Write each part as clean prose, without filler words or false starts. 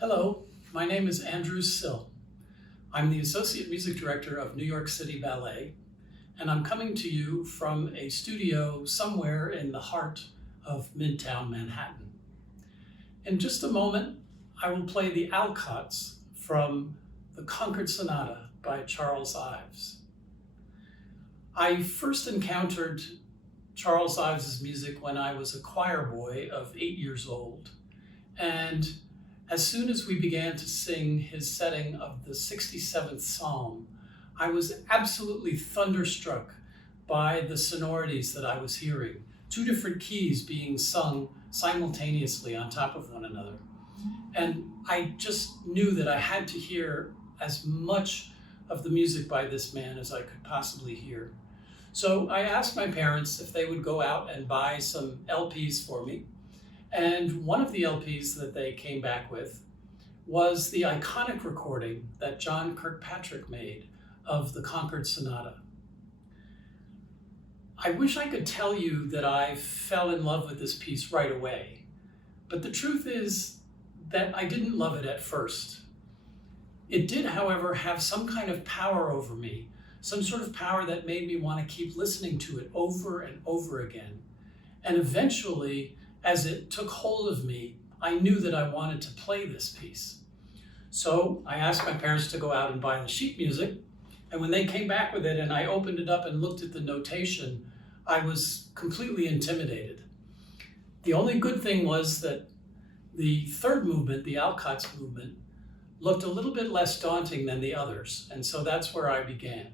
Hello, my name is Andrew Sill. I'm the Associate Music Director of New York City Ballet, and I'm coming to you from a studio somewhere in the heart of Midtown Manhattan. In just a moment, I will play the Alcotts from the Concord Sonata by Charles Ives. I first encountered Charles Ives's music when I was a choir boy of 8 years old, and as soon as we began to sing his setting of the 67th Psalm, I was absolutely thunderstruck by the sonorities that I was hearing, two different keys being sung simultaneously on top of one another. And I just knew that I had to hear as much of the music by this man as I could possibly hear. So I asked my parents if they would go out and buy some LPs for me. And one of the LPs that they came back with was the iconic recording that John Kirkpatrick made of the Concord Sonata. I wish I could tell you that I fell in love with this piece right away, but the truth is that I didn't love it at first. It did, however, have some kind of power over me, some sort of power that made me want to keep listening to it over and over again. And eventually, as it took hold of me, I knew that I wanted to play this piece. So I asked my parents to go out and buy the sheet music, and when they came back with it and I opened it up and looked at the notation, I was completely intimidated. The only good thing was that the third movement, the Alcotts movement, looked a little bit less daunting than the others, and so that's where I began.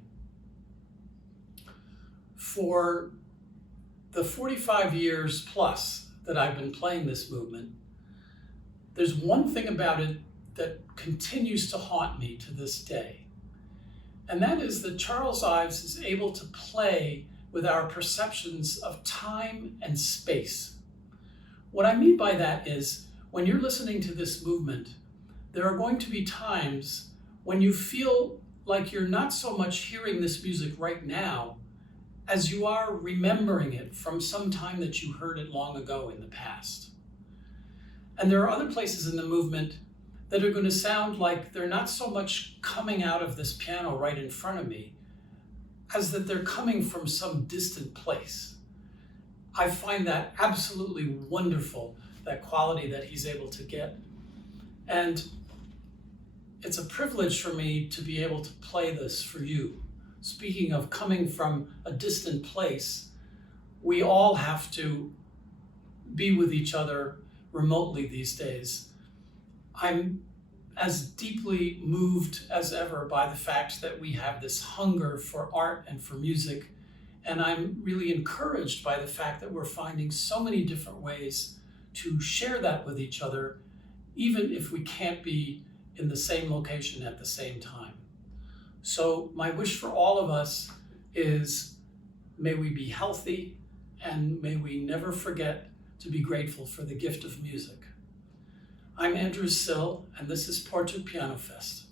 For the 45 years plus that I've been playing this movement, there's one thing about it that continues to haunt me to this day. And that is that Charles Ives is able to play with our perceptions of time and space. What I mean by that is, when you're listening to this movement, there are going to be times when you feel like you're not so much hearing this music right now as you are remembering it from some time that you heard it long ago in the past. And there are other places in the movement that are going to sound like they're not so much coming out of this piano right in front of me, as that they're coming from some distant place. I find that absolutely wonderful, that quality that he's able to get. And it's a privilege for me to be able to play this for you. Speaking of coming from a distant place, we all have to be with each other remotely these days. I'm as deeply moved as ever by the fact that we have this hunger for art and for music, and I'm really encouraged by the fact that we're finding so many different ways to share that with each other, even if we can't be in the same location at the same time. So my wish for all of us is, may we be healthy, and may we never forget to be grateful for the gift of music. I'm Andrew Sill, and this is Porto Pianofest.